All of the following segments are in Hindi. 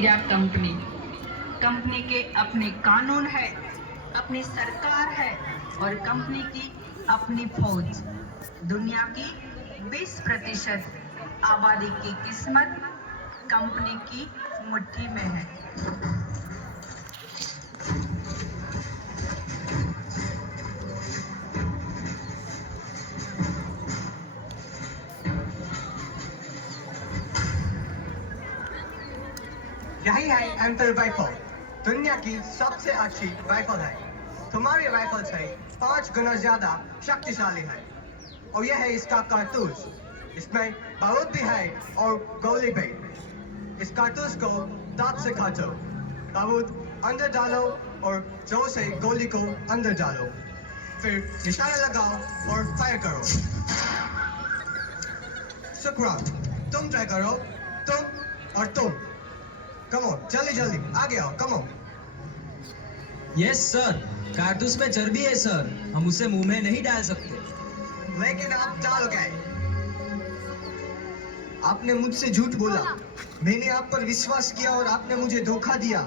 ईरा कंपनी। कंपनी के अपने कानून है, अपनी सरकार है और कंपनी की अपनी फौज। दुनिया की 20% आबादी की किस्मत कंपनी की मुट्ठी में है। यही है एम्पर राइफल, दुनिया की सबसे अच्छी राइफल है। तुम्हारी राइफल से 5 गुना ज्यादा शक्तिशाली है। और यह है इसका कारतूस, इसमें बारूद भी है और गोली भी। इस कारतूस को दांत से काटो, बारूद अंदर डालो और जोर से गोली को अंदर डालो, फिर निशाना लगाओ और फायर करो। सुकरात, तुम ट्राई करो, तुम और तुम। कम ऑन, जल्दी जल्दी आगे आओ, कम ऑन। यस सर, कारतूस में चर्बी है सर, हम उसे मुंह में नहीं डाल सकते। लेकिन आप डालोगे। आपने मुझसे झूठ बोला, मैंने आप पर विश्वास किया और आपने मुझे धोखा दिया।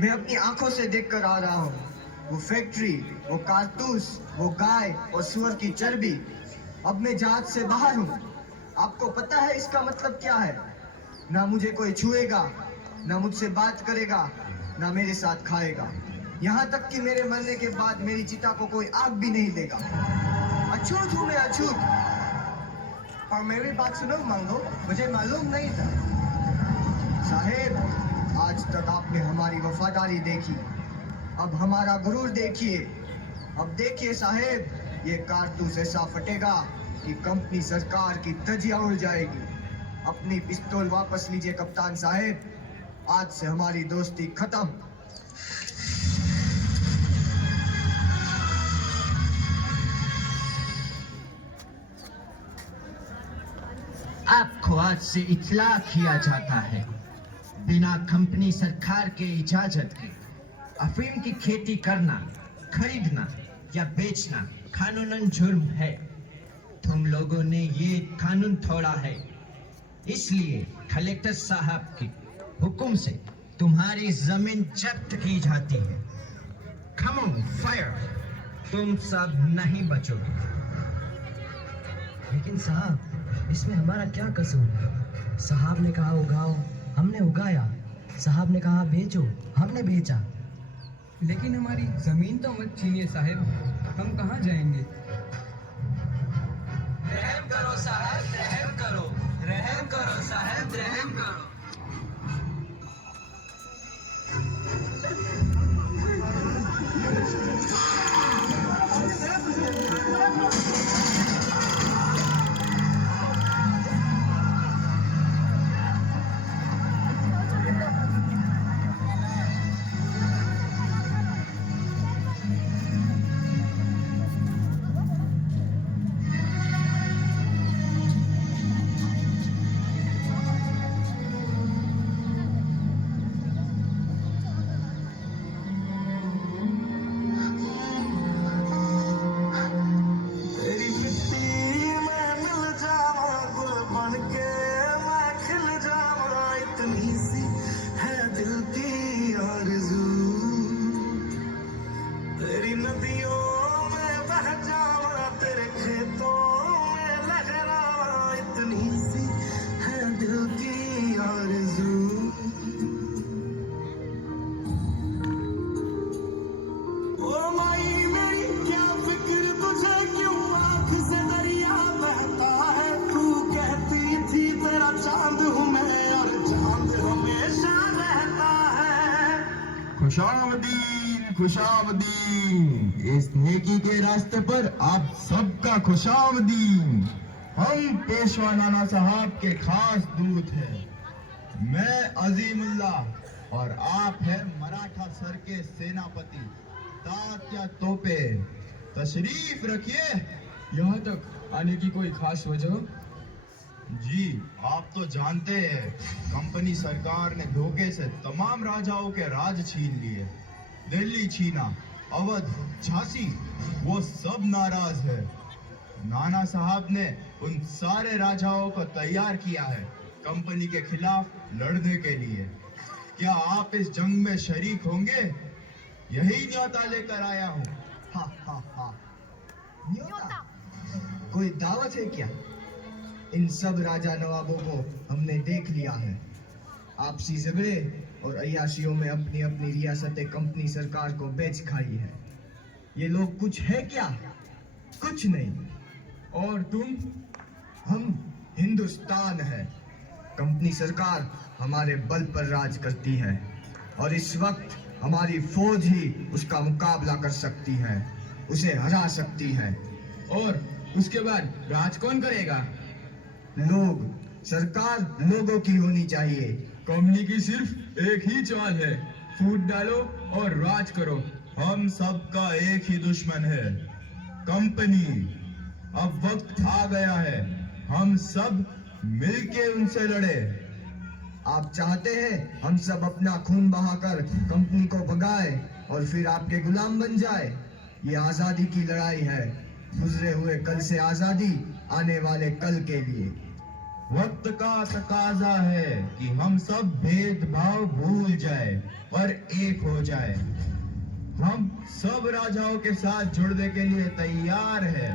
मैं अपनी आंखों से देखकर आ रहा हूँ, वो फैक्ट्री, वो कारतूस, वो गाय और सुअर की चर्बी। अब मैं जहाज से बाहर हूँ। आपको पता है इसका मतलब क्या है? ना मुझे कोई छुएगा, ना मुझसे बात करेगा, ना मेरे साथ खाएगा। यहाँ तक कि मेरे मरने के बाद मेरी चिता को कोई आग भी नहीं देगा। अछूत हूँ मैं, अछूत। और मेरी बात सुनो मंगो, मुझे मालूम नहीं था। साहेब, आज तक आपने हमारी वफादारी देखी, अब हमारा गुरूर देखिए। अब देखिए साहेब, ये कारतूस ऐसा फटेगा कि कंपनी सरकार की धज्जियां उड़ जाएगी। अपनी पिस्तौल वापस लीजिए कप्तान साहेब, आज से हमारी दोस्ती खत्म। आपको आज से इत्तला किया जाता है, बिना कंपनी सरकार के इजाजत के अफीम की खेती करना, खरीदना या बेचना कानूनन जुर्म है। तुम लोगों ने ये कानून तोड़ा है, इसलिए कलेक्टर साहब के हुक्म से तुम्हारी जमीन जब्त की जाती है। कम ऑन, फायर, तुम सब नहीं बचोगे। लेकिन साहब, इसमें हमारा क्या कसूर? साहब ने कहा उगाओ, हमने उगाया। साहब ने कहा बेचो, हमने बेचा। लेकिन हमारी जमीन तो मत छीनिए साहब, हम कहाँ जाएंगे? रहम करो साहब, रहम करो, रहम करो साहब, रहम करो। खुशामदीन, खुशामदीन। इस नेकी के रास्ते पर आप सबका खुशामदीन। हम पेशवा नाना साहब के खास दूत हैं। मैं अजीमुल्ला और आप हैं मराठा सर के सेनापति तात्या तोपे। तशरीफ रखिए। यहाँ तक आने की कोई खास वजह? जी, आप तो जानते हैं, कंपनी सरकार ने धोखे से तमाम राजाओं के राज छीन लिए। दिल्ली छीना, अवध, झांसी, वो सब नाराज है। नाना साहब ने उन सारे राजाओं को तैयार किया है कंपनी के खिलाफ लड़ने के लिए। क्या आप इस जंग में शरीक होंगे? यही न्योता लेकर आया हूँ। हा हा हा। न्योता? कोई दावत है क्या? इन सब राजा नवाबों को हमने देख लिया है। आपसी झगड़े और अय्याशियों में अपनी अपनी रियासतें कंपनी सरकार को बेच खाई है। ये लोग कुछ है क्या? कुछ नहीं। और तुम? हम हिंदुस्तान है। कंपनी सरकार हमारे बल पर राज करती है और इस वक्त हमारी फौज ही उसका मुकाबला कर सकती है, उसे हरा सकती है। और उसके बाद राज कौन करेगा? लोग। सरकार लोगों की होनी चाहिए। कंपनी की सिर्फ एक ही चाल है, फूट डालो और राज करो। हम सबका एक ही दुश्मन है, कंपनी। अब वक्त आ गया है, हम सब मिलके उनसे लड़े। आप चाहते हैं हम सब अपना खून बहाकर कंपनी को भगाए और फिर आपके गुलाम बन जाए? ये आजादी की लड़ाई है, गुजरे हुए कल से आजादी, आने वाले कल के लिए। वक्त का तकाजा है कि हम सब भेदभाव भूल जाए और एक हो जाए। हम सब राजाओं के साथ जुड़ने के लिए तैयार हैं,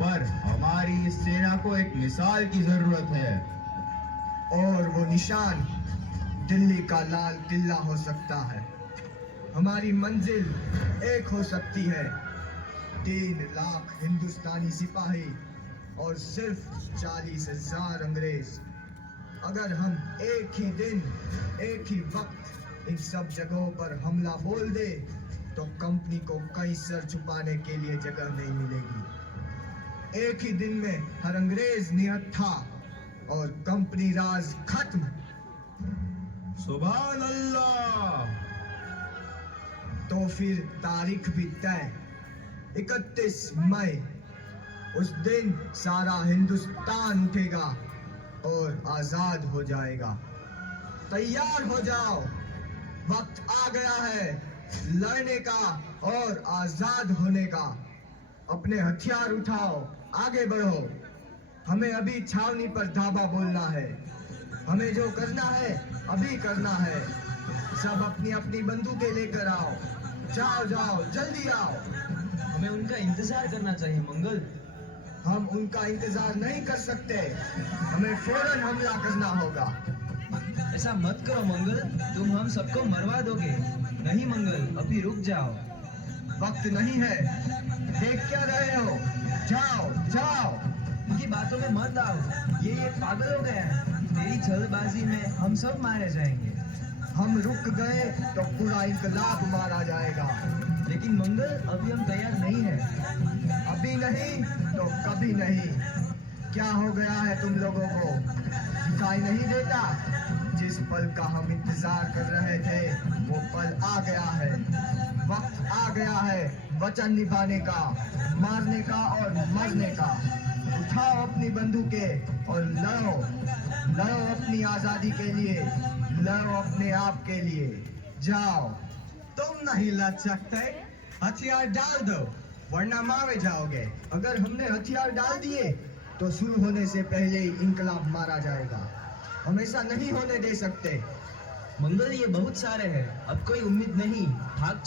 पर हमारी इस सेना को एक मिसाल की जरूरत है। और वो निशान दिल्ली का लाल किला हो सकता है। हमारी मंजिल एक हो सकती है। 3 लाख हिंदुस्तानी सिपाही और सिर्फ 40,000 अंग्रेज। अगर हम एक ही दिन, एक ही वक्त इन सब जगहों पर हमला बोल दे तो कंपनी को कहीं सर छुपाने के लिए जगह नहीं मिलेगी। एक ही दिन में हर अंग्रेज निहत्था और कंपनी राज खत्म। सुभान अल्लाह। तो फिर तारीख भी तय, 31 मई। उस दिन सारा हिंदुस्तान उठेगा और आजाद हो जाएगा। तैयार हो जाओ, वक्त आ गया है लड़ने का और आजाद होने का। अपने हथियार उठाओ, आगे बढ़ो। हमें अभी छावनी पर धावा बोलना है। हमें जो करना है अभी करना है। सब अपनी अपनी बंदूकें लेकर आओ। जाओ जाओ, जल्दी आओ। हमें उनका इंतजार करना चाहिए मंगल। हम उनका इंतजार नहीं कर सकते। हमें फौरन हमला करना होगा। ऐसा मत करो मंगल, तुम हम सबको मरवा दोगे। नहीं मंगल, अभी रुक जाओ। वक्त नहीं है, देख क्या रहे हो? जाओ जाओ। उनकी बातों में मत आओ, ये पागल हो गया है। तेरी जल्दबाजी में हम सब मारे जाएंगे। हम रुक गए तो पूरा इनकलाब मारा जाएगा। लेकिन मंगल, अभी हम तैयार नहीं हैं। अभी नहीं तो कभी नहीं। क्या हो गया है तुम लोगों को? दिखाई नहीं देता? जिस पल का हम इंतजार कर रहे थे वो पल आ गया है। वक्त आ गया है वचन निभाने का, मारने का और मरने का। उठाओ अपनी बंदूकें और लड़ो। लड़ो अपनी आजादी के लिए, लड़ो अपने आप के लिए। जाओ। तुम नहीं लड़ सकते, हथियार डाल दो वरना मारे जाओगे। अगर हमने हथियार डाल दिए तो शुरू होने से पहले ही इनकलाब मारा जाएगा। हम ऐसा नहीं होने दे सकते। मंगल, ये बहुत सारे हैं, अब कोई उम्मीद नहीं, भाग